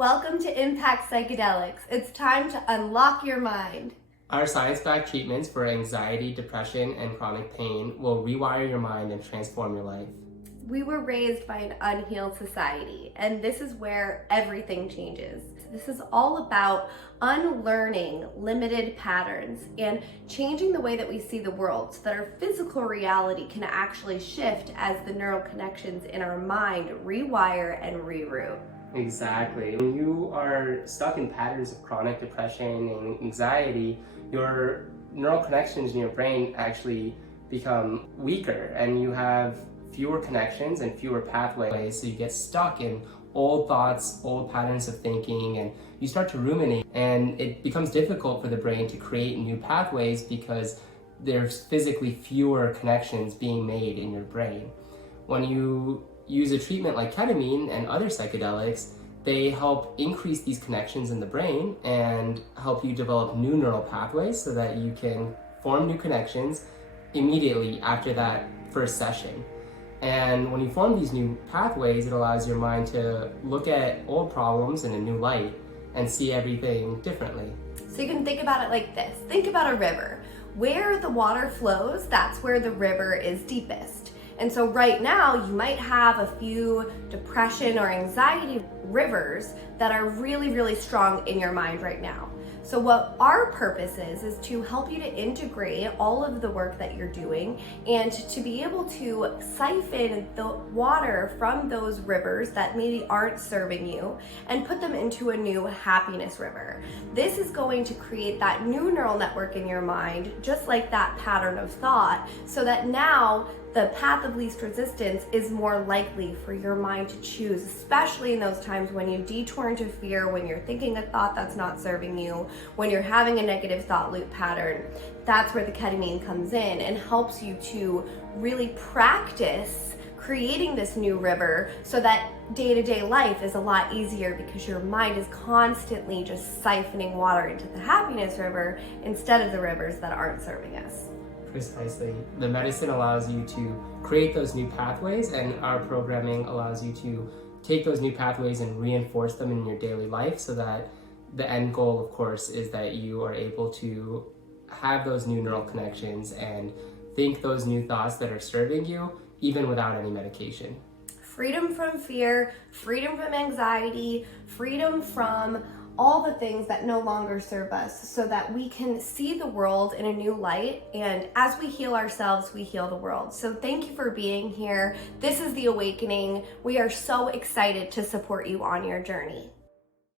Welcome to Impact Psychedelics. It's time to unlock your mind. Our science-backed treatments for anxiety, depression, and chronic pain will rewire your mind and transform your life. We were raised by an unhealed society, and this is where everything changes. This is all about unlearning limited patterns and changing the way that we see the world so that our physical reality can actually shift as the neural connections in our mind rewire and reroute. Exactly. When you are stuck in patterns of chronic depression and anxiety, your neural connections in your brain actually become weaker and you have fewer connections and fewer pathways, so you get stuck in old thoughts, old patterns of thinking, and you start to ruminate, and it becomes difficult for the brain to create new pathways because there's physically fewer connections being made in your brain. When you use a treatment like ketamine and other psychedelics, they help increase these connections in the brain and help you develop new neural pathways so that you can form new connections immediately after that first session. And when you form these new pathways, it allows your mind to look at old problems in a new light and see everything differently. So you can think about it like this. Think about a river. Where the water flows, that's where the river is deepest. And so right now, you might have a few depression or anxiety rivers that are really, really strong in your mind right now. So what our purpose is to help you to integrate all of the work that you're doing and to be able to siphon the water from those rivers that maybe aren't serving you and put them into a new happiness river. This is going to create that new neural network in your mind, just like that pattern of thought, so that now the path of least resistance is more likely for your mind to choose, especially in those times when you detour into fear, when you're thinking a thought that's not serving you, when you're having a negative thought loop pattern. That's where the ketamine comes in and helps you to really practice creating this new river so that day-to-day life is a lot easier because your mind is constantly just siphoning water into the happiness river instead of the rivers that aren't serving us. Precisely. The medicine allows you to create those new pathways, and our programming allows you to take those new pathways and reinforce them in your daily life so that the end goal, of course, is that you are able to have those new neural connections and think those new thoughts that are serving you even without any medication. Freedom from fear, freedom from anxiety, freedom from all the things that no longer serve us so that we can see the world in a new light. And as we heal ourselves, we heal the world. So thank you for being here. This is The Awakening. We are so excited to support you on your journey.